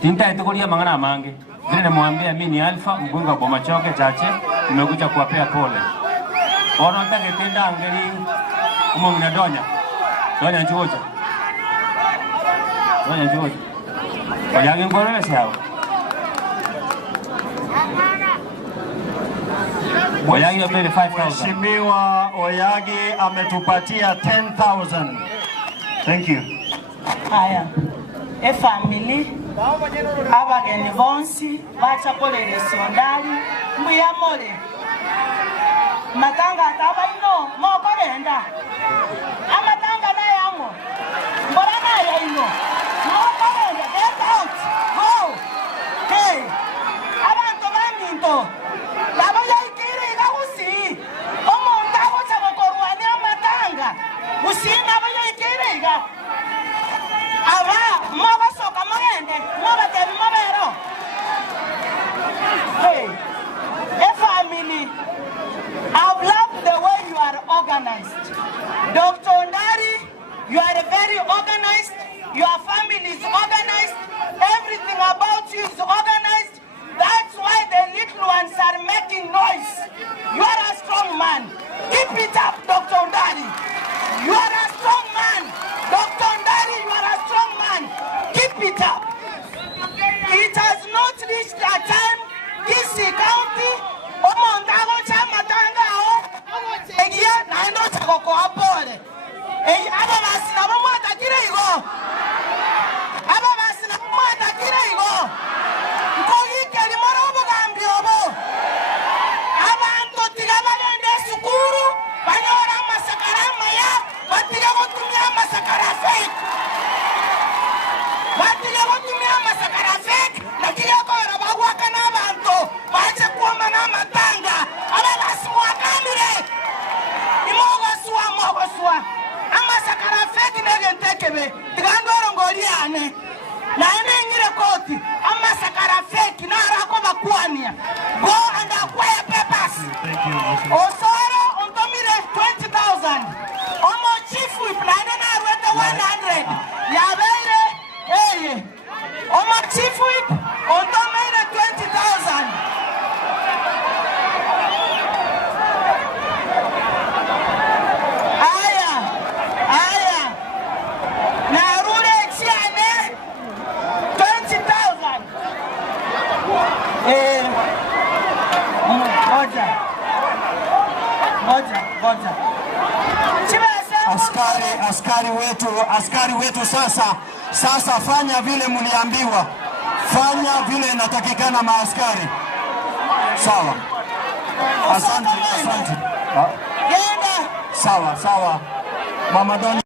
Tinta itukulia mangana mange. Vile nimwambia mimi ni Alpha mbunge wa Bomachoge Chache, nimekuja kuwapea pole. Ona nataka tenda angeli umo mnadonya. Donya njoja. Donya njoja. Oyagi ngorele sawa. Oyagi amele 5000. Mheshimiwa Oyagi ametupatia 10,000. Thank you. Haya. Family abageni bonsi bacha kolere sondali mbuyamole matanga tabaino mokorenda amatanga na yamo mbona ya ino mokorenda get out go hey abantu baminto laba yaikire gakusi omonta gocha gokorwani amatanga usina bayaikire ga aba maba soka magende maba tebi mabero. Hey, family, I've loved the way you are organized. Dr. Ondari, you are very organized. Your family is organized. Everything about you is organized. That's why the little ones are making noise. You are a strong man. Keep it up, Dr. Ondari. You are a strong man. Dr. Ondari, you are a strong man. Keep it up. It has not reached a time this county omondago chamatanga egia naendo chakoko apore aba basina bomwata kirego aba basina bomwata kirego nkogike limoro obugambi obo abantu tigabagende sukuru banyora amasakara maya batiga gotumya amasakara fake batiga gotumya amasakara fake nakiga kora bagwaka n'abantu baje kuoma n'amatanga aba basmwakamire imogoswa amasakara fake negentekebe tigandoro ngoriane naende ngire koti amasakara fake narako bakwania go and acquire papers. Osoro ontomire 20,000 omo chief whip naende narwete 100 yabeire eye omo chief whip ontomire 20,000. aya narure chiane 20,000. Moja. Askari wetu sasa fanya vile mliambiwa. Fanya vile inatakikana maaskari. Sawa. Asante. Sawa. Mama Donya.